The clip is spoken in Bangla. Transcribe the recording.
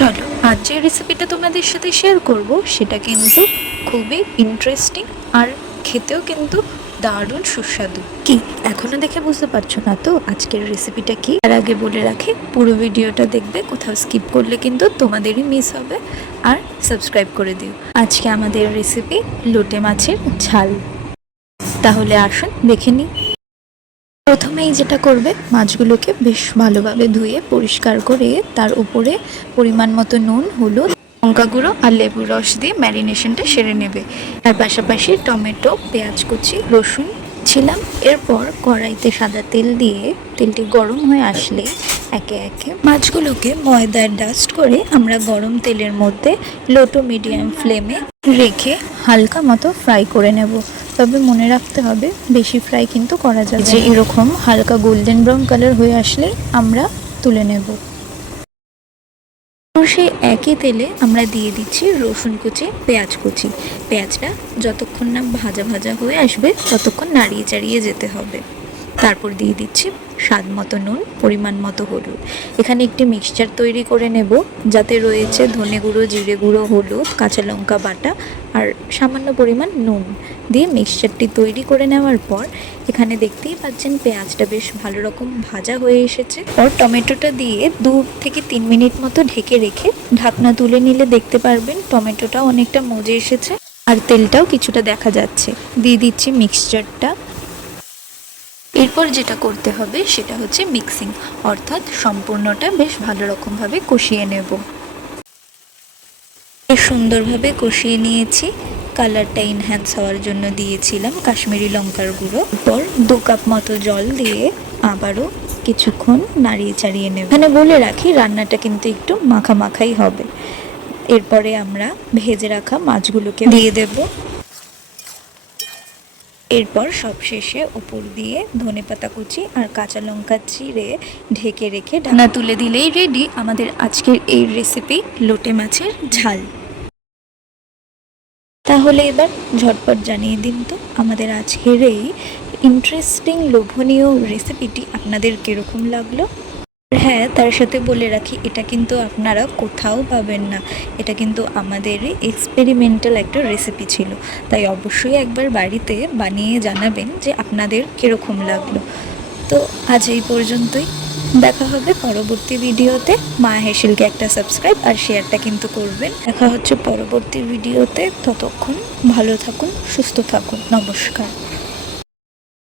চলো আজ যে রেসিপিটা তোমাদের সাথে শেয়ার করব সেটা কিন্তু খুবই ইন্টারেস্টিং আর খেতেও কিন্তু দারুণ সুস্বাদু। কি এখনো দেখে বুঝতে পারছো না তো আজকের রেসিপিটা কি? তার আগে বলে রাখি, পুরো ভিডিওটা দেখবে, কোথাও স্কিপ করলে কিন্তু তোমাদেরই মিস হবে। আর সাবস্ক্রাইব করে দিও। আজকে আমাদের রেসিপি লোটে মাছের ঝাল। তাহলে আসুন দেখে নিই। প্রথমেই যেটা করবে, মাছগুলোকে বেশ ভালোভাবে ধুয়ে পরিষ্কার করে তার উপরে পরিমাণ মতো নুন, হলুদ, লঙ্কা গুঁড়ো আর লেবুর রস দিয়ে ম্যারিনেশনটা সেরে নেবে। তার পাশাপাশি টমেটো, পেঁয়াজ কুচি, রসুন ছিলাম। এরপর কড়াইতে সাদা তেল দিয়ে তেলটি গরম হয়ে আসলে একে একে মাছগুলোকে ময়দার ডাস্ট করে আমরা গরম তেলের মধ্যে লো টু মিডিয়াম ফ্লেমে রেখে হালকা মতো ফ্রাই করে নেব। তবে মনে রাখতে হবে বেশি ফ্রাই কিন্তু করা যাবে। যে এরকম হালকা গোল্ডেন ব্রাউন কালার হয়ে আসলে আমরা তুলে নেব। সেই একই তেলে আমরা দিয়ে দিচ্ছি রসুন কুচি, পেঁয়াজ কুচি। পেঁয়াজটা যতক্ষণ না ভাজা ভাজা হয়ে আসবে ততক্ষণ নাড়িয়ে চাড়িয়ে যেতে হবে। তারপর দিয়ে দিচ্ছি স্বাদ মতো নুন, পরিমাণ মতো হলুদ। এখানে একটি মিক্সচার তৈরি করে নেব, যাতে রয়েছে ধনে গুঁড়ো, জিরে গুঁড়ো, হলুদ, কাঁচা লঙ্কা বাটা আর সামান্য পরিমাণ নুন দিয়ে মিক্সচারটি তৈরি করে নেওয়ার পর এখানে দেখতেই পাচ্ছেন পেঁয়াজটা বেশ ভালো রকম ভাজা হয়ে এসেছে। আর টমেটোটা দিয়ে 2 থেকে 3 মিনিট মতো ঢেকে রেখে ঢাকনা তুলে নিলে দেখতে পারবেন টমেটোটা অনেকটা মজে এসেছে আর তেলটাও কিছুটা দেখা যাচ্ছে। দিয়ে দিচ্ছি মিক্সচারটা। এরপর যেটা করতে হবে সেটা হচ্ছে মিক্সিং, অর্থাৎ সম্পূর্ণটা বেশ ভালো রকমভাবে কষিয়ে নেব। বেশ সুন্দরভাবে কষিয়ে নিয়েছি। কালারটা এনহ্যান্স হওয়ার জন্য দিয়েছিলাম কাশ্মীরি লঙ্কার গুঁড়ো। এরপর 2 কাপ মতো জল দিয়ে আবারও কিছুক্ষণ নাড়িয়ে চাড়িয়ে নেব। এখানে বলে রাখি, রান্নাটা কিন্তু একটু মাখামাখাই হবে। এরপরে আমরা ভেজে রাখা মাছগুলোকে দিয়ে দেব। এরপর সবশেষে উপর দিয়ে ধনেপাতা কুচি আর কাঁচা লঙ্কা চিড়ে ঢেকে রেখে ঢাকনা তুলে দিলেই রেডি আমাদের আজকের এই রেসিপি লোটে মাছের ঝাল। তাহলে এবার ঝটপট জানিয়ে দিন তো আমাদের আজকের এই ইন্টারেস্টিং লোভনীয় রেসিপিটি আপনাদের কীরকম লাগলো। হ্যাঁ, তার সাথে বলে রাখি, এটা কিন্তু আপনারা কোথাও পাবেন না। এটা কিন্তু আমাদেরই এক্সপেরিমেন্টাল একটা রেসিপি ছিল। তাই অবশ্যই একবার বাড়িতে বানিয়ে জানাবেন যে আপনাদের কীরকম লাগলো। তো আজ এই পর্যন্তই। দেখা হবে পরবর্তী ভিডিওতে। মায়া হেসেলকে একটা সাবস্ক্রাইব আর শেয়ারটা কিন্তু করবেন। দেখা হচ্ছে পরবর্তী ভিডিওতে। ততক্ষণ ভালো থাকুন, সুস্থ থাকুন। নমস্কার।